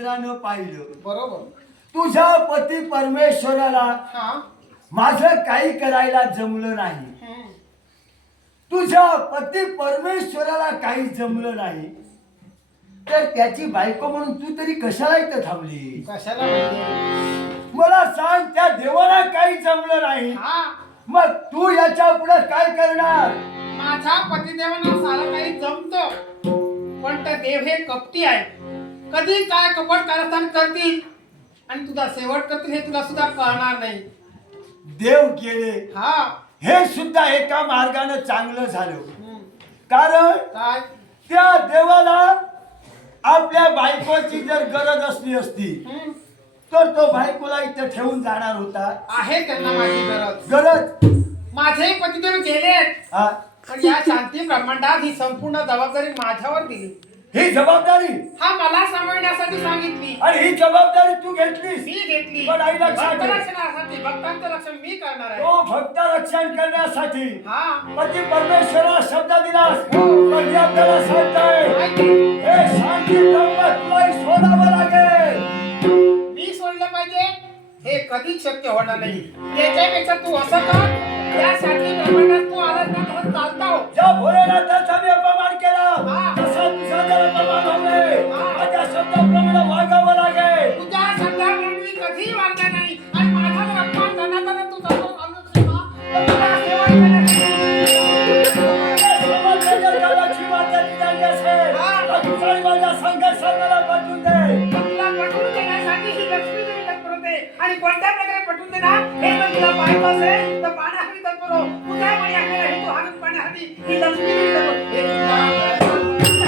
नजरानं पाहिलं बरोबर. तुझ्या पती परमेश्वराला हा. माझं काही करायला जमलं नाही. तुझ्या पती परमेश्वराला काही जमलं नाही तर त्याची बायको म्हणून तू तरी कशाला इथं थांबली? कशाला म्हणजे? मला सांग, त्या देवाला काही जमलं नाही हा. मग तू याच्या पुढे काय करणार? माझ्या पतिदेवांना सारं काही जमतं, पण ते देव हे कपटी आहे. कधी काय कपट कारस्थान करतील आणि तुझा शेवट करतील हे तुला सुद्धा कळणार नाही. देव गेले हा. हे सुद्धा एका मार्गाने चांगलं झालं. हम्म. कारण काय? त्या देवाला आपल्या बायकोची जर गरज असली असती हम्म. तर तो बायकोला इथं ठेवून जाणार होता. आहे त्यांना माझी गरज. माझे पतिदेव गेलेत, हा, पण या शांती ब्रह्मांडात ही संपूर्ण जबाबदारी माझ्यावर दिली. ही जबाबदारी हा मला सांभाळण्यासाठी सांगितली आणि ही जबाबदारी तू घेतलीस. मी घेतली. पण आई लक्षात भक्त ठेव. रक्षणासाठी भक्तांचं रक्षण मी करणार आहे. तो भक्त रक्षण करण्यासाठी हा. पती परमेश्वराला शब्द दिलास. हो. पण मी आपल्याला सांगताय माहिती. हे शांती ब्रह्म तुलाही सोडावं लागेल. मी सोडलं पाहिजे हे कधीच शक्य होणार नाही. त्याच्यापेक्षा तू असं कर, त्यासाठी ब्रह्मांडात तू आलास ना म्हणून चालता हो. ज्या भोलेनाथाचा मी अपमान केला हा. तसा तुझा जर अपमान होणे हा. माझ्या शब्दाप्रमाणे वागावं लागेल. तुझ्या शब्दाप्रमाणे मी कधीही वागणार नाही आणि माझा जर अपमान झाला तर तू जाऊन अनुक्षमा तर तुला सेवा समाजाची वाटत निघाली असेल हा. तर तुझा आणि माझा संघर्ष मला पटवून दे. तुला पटवून देण्यासाठी ही लक्ष्मी देवी तत्पर होते आणि कोणत्या प्रकारे पटवून देणार हे जर तुला पाहायचं असेल तर पाण्याखाली तत्पर हो. तुझ्या पाणी आणलेला हे तू हाणून पाण्याखाली ही लक्ष्मी देवी तत्पर हो. हे तुला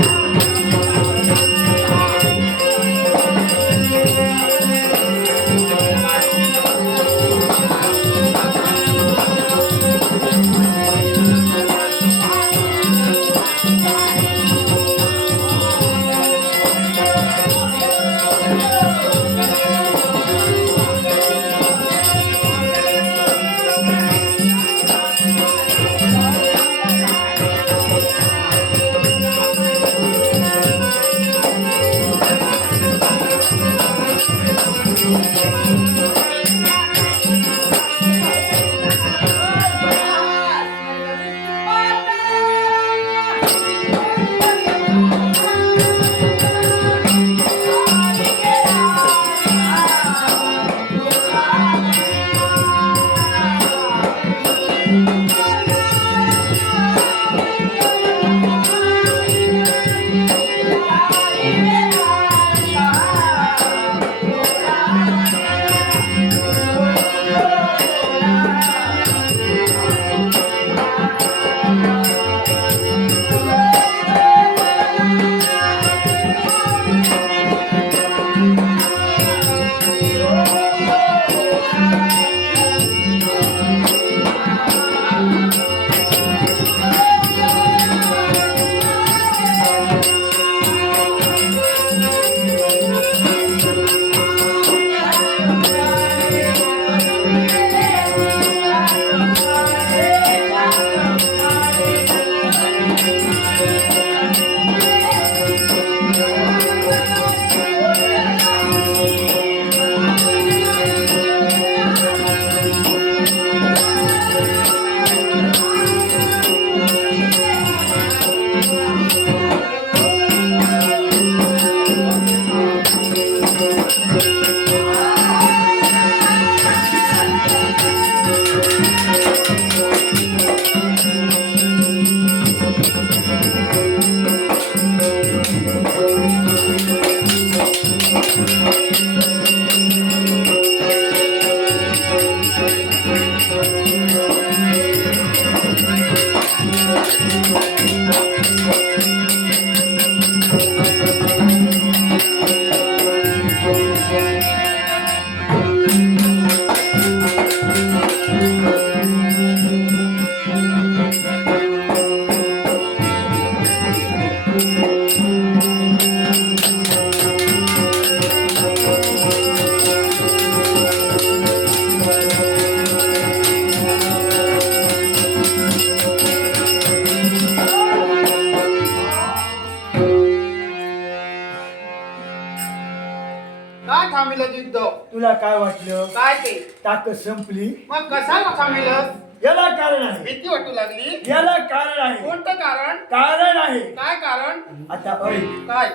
काय थांबिलं युद्ध? तुला काय वाटलं काय ते? ताकद संपली? मग कशाला थांबिलं? याला कारण आहे, भीती वाटू लागली? याला कारण आहे, कोणतं कारण? कारण आहे. काय कारण? आता ऐक, काय?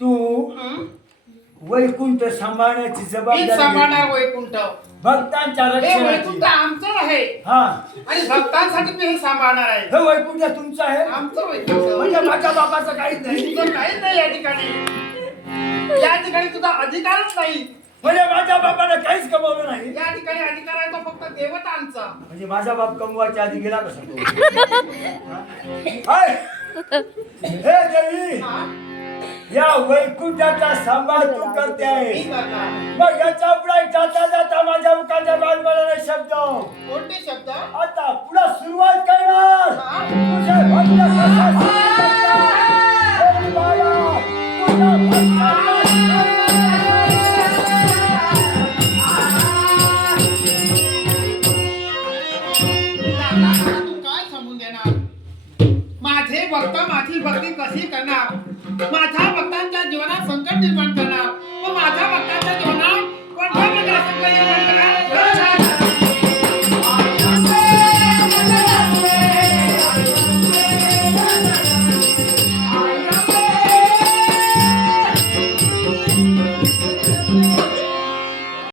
तू हं? वैकुंठ सांभाळण्याची मीच जबाबदारी सांभाळणार घे. वैकुंठ. भक्तांच्या हे रक्षणाची. वैकुंठ आमचं आहे हा, आणि भक्तांसाठी मी हे सांभाळणार आहे. हे वैकुंठ तुमचं आहे. आमचं वैकुंठ. म्हणजे माझ्या बापाचं काहीच नाही. तुझं काहीच नाही या ठिकाणी. या ठिकाणी तुझा अधिकारच नाही. म्हणजे माझ्या बापानं काहीच कमवलं नाही. या ठिकाणी अधिकार आहे तो फक्त देवतांचा. म्हणजे माझा बाप कमवायच्या आधी गेला कसा तो? हाय! हे देवी, हा? या वैकुंठाचा सांभाळ तू करते मी आहे. करणार. मग याच्या पुढे जाता जाता माझ्या मुखाच्या बालपणाला शब्द कोणते शब्द? आता पुढे सुरुवात करणार. हा? तुझे भक्त कसा सांगतात? हे बाळा, तुझा भक्त आता तू काय सांगून देणार? माझे भक्त माझी भक्ती कशी करणार? माझ्या भक्तांच्या जीवनात संकट निर्माण